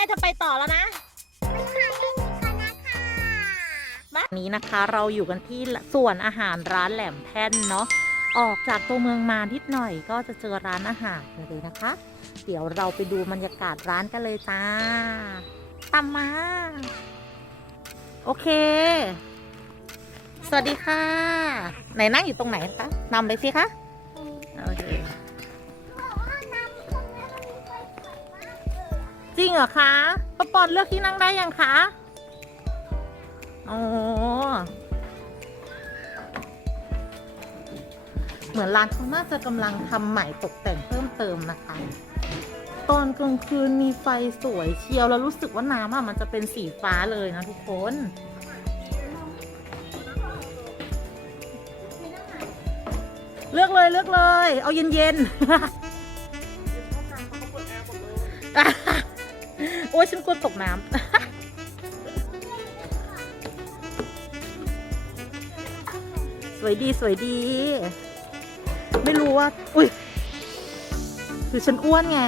ม่จะไปต่อแล้วนะวันนี้นะคะเราอยู่กันที่ส่วนอาหารร้านแหลมแท่นเนาะออกจากตัวเมืองมานิดหน่อยก็จะเจอร้านอาหารเลยนะคะ เดี๋ยวเราไปดูบรรยากาศร้านกันเลยจ้าตามมา โอเค สวัสดีค่ะ ไหนนั่งอยู่ตรงไหนคะนำไปสิคะโอเค จริงเหรอคะป้าปอนเลือกที่นั่งได้ยังคะอ๋อเหมือนร้านเขาน่าจะกำลังทำใหม่ตกแต่งเพิ่มเติมนะคะ ตอนกลางคืนมีไฟสวยเชียวแล้วรู้สึกว่าน้ำอะมันจะเป็นสีฟ้าเลยนะทุกคนเลือกเลยเลือกเลย เอาเย็นๆ โอ้ยฉันกลัวตกน้ำ สวยดีสวยดี ไม่รู้ว่า อุ้ย คือฉันอ้วนไง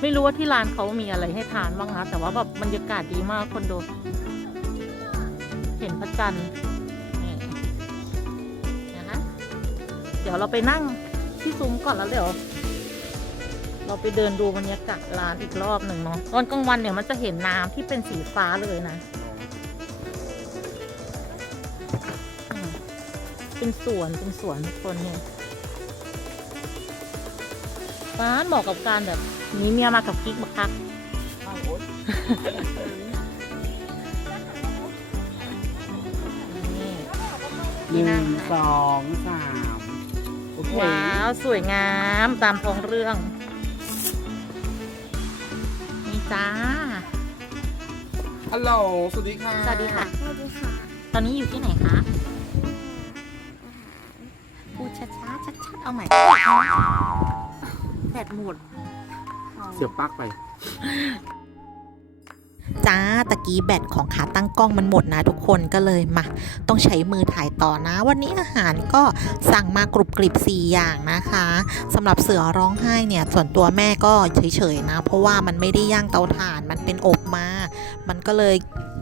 ไม่รู้ว่าที่ร้านเขามีอะไรให้ทานบ้างนะ แต่ว่าแบบบรรยากาศดีมากคนดู เห็นพระจันทร์นี่นะคะเดี๋ยวเราไปนั่งที่ซุ้มก่อนแล้วเดี๋ยว เราไปเดินดูบรรยากาศร้านอีกรอบหนึ่งเนาะตอนกลางวันเนี่ยมันจะเห็นน้ำที่เป็นสีฟ้าเลยนะอืมเป็นสวนเป็นสวนทุกคนเนี่ยร้านเหมาะกับการแบบหนี้เมียมากับกิ๊กบักคัก นี่หนึ่งสองสามโอเค ว้าว สวยงามตามท้องเรื่องนี่ จ้า ฮัลโหล สวัสดีค่ะ สวัสดีค่ะ สวัสดีค่ะ ตอนนี้อยู่ที่ไหนคะ พูดช้าๆชัดๆเอาใหม่แบตหมด เสียบปลั๊กไป จ้าตะกี้แบตของขาตั้งกล้องมันหมดนะทุกคนก็เลยมาต้องใช้มือถ่ายต่อนะ วันนี้อาหารก็สั่งมากรุบกริบ4อย่างนะคะสำหรับเสือร้องไห้เนี่ยส่วนตัวแม่ก็เฉยๆนะ เพราะว่ามันไม่ได้ย่างเตาถ่านมันเป็นอบมา มันก็เลย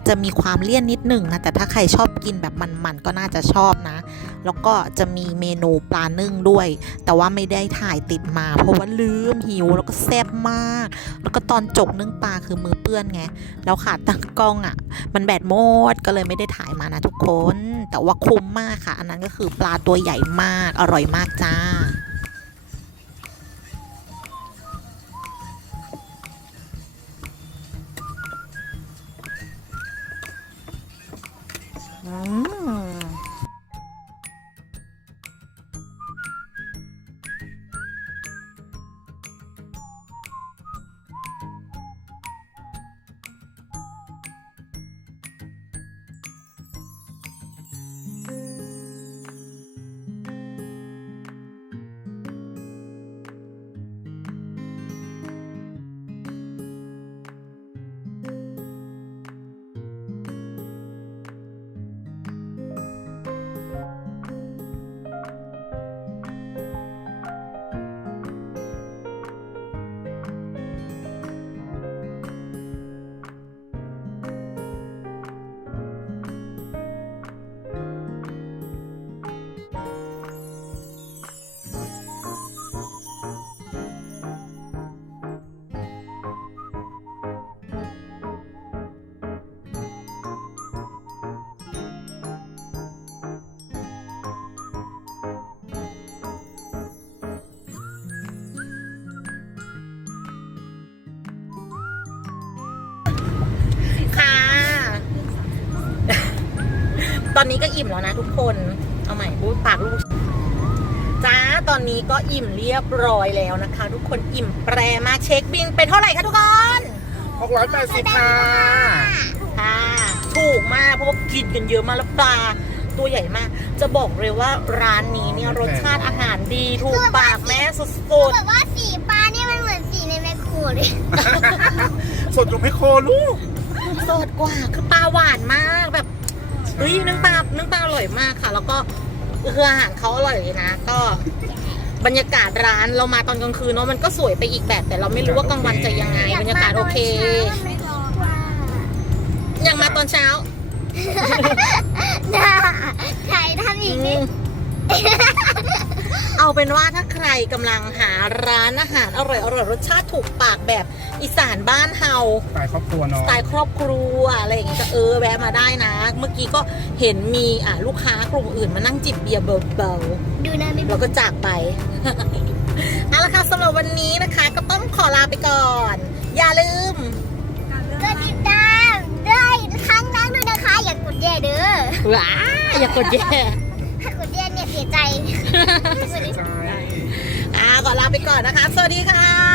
จะมีความเลี่ยนนิดหนึ่งนะแต่ถ้าใครชอบกินแบบมันๆก็น่าจะชอบนะ แล้วก็จะมีเมนูปลานึ่งด้วย แต่ว่าไม่ได้ถ่ายติดมา เพราะว่าลืมหิวแล้วก็แซ่บมาก แล้วก็ตอนจกนึ่งปลาคือมือเปื้อนไงแล้วขาตั้งกล้องอะ่ะ มันแบตหมดก็เลยไม่ได้ถ่ายมานะทุกคน แต่ว่าคุ้มมากค่ะ อันนั้นก็คือปลาตัวใหญ่มากอร่อยมากจ้าอืม อนนี้ก็อิ่มแล้วนะทุกคน เอาใหม่พูดปากลูก จ้า ตอนนี้ก็อิ่มเรียบร้อยแล้วนะคะ ทุกคนอิ่มแปรมาเช็คบินเป็นเท่าไหร่คะทุกคน680ค่ะค่ะ ถูกมากเพราะว่ากินกันเยอะมากแล้วปลาตัวใหญ่มาก จะบอกเลยว่าร้านนี้เนี่ยรสชาติอาหารดีถูกปากแม่สุดแบบว่าสีปลาเนี่ยมันเหมือนสีในแมคโครเลย สดอยู่ไม่โคลูกๆสดกว่าคือปลาหวานมากแบบ เฮ้ยนึ่งปลานึ่งปลาอร่อยมากค่ะ แล้วก็คืออาหารเขาอร่อยเลยนะ ก็ บรรยากาศร้านเรามาตอนกลางคืนเนาะมันก็สวยไปอีกแบบ แต่เราไม่รู้ว่ากลางวันจะยังไง บรรยากาศโอเค ไม่ร้อนว่ายังมาตอนเช้า น่าถ่ายทำอีกนิด เอาเป็นว่าถ้าใครกำลังหาร้านอาหารอร่อยอร่อยรสชาติถูกปากแบบอีสานบ้านเฮาสายครอบครัวสเนาะไตล์ครอบครัวอะไรอย่างเงี้ยก็เออแวะมาได้นะ เมื่อกี้ก็เห็นมีอะลูกค้ากลุ่มอื่นมานั่งจิบเบียร์เบาดูนะไม่ๆแล้วก็จากไปเอาละค่ะสำหรับวันนี้นะคะ ก็ต้องขอลาไปก่อน อย่าลืมกดติดตามด้วยครั้งนั้นด้วยนะคะ อย่ากดแย่เด้อว้าอย่ากดแย่ถ้าก ดแย่เนี่ยเสียใจใช่อ่าขอลาไปก่อนนะคะ สวัสดีค่ะ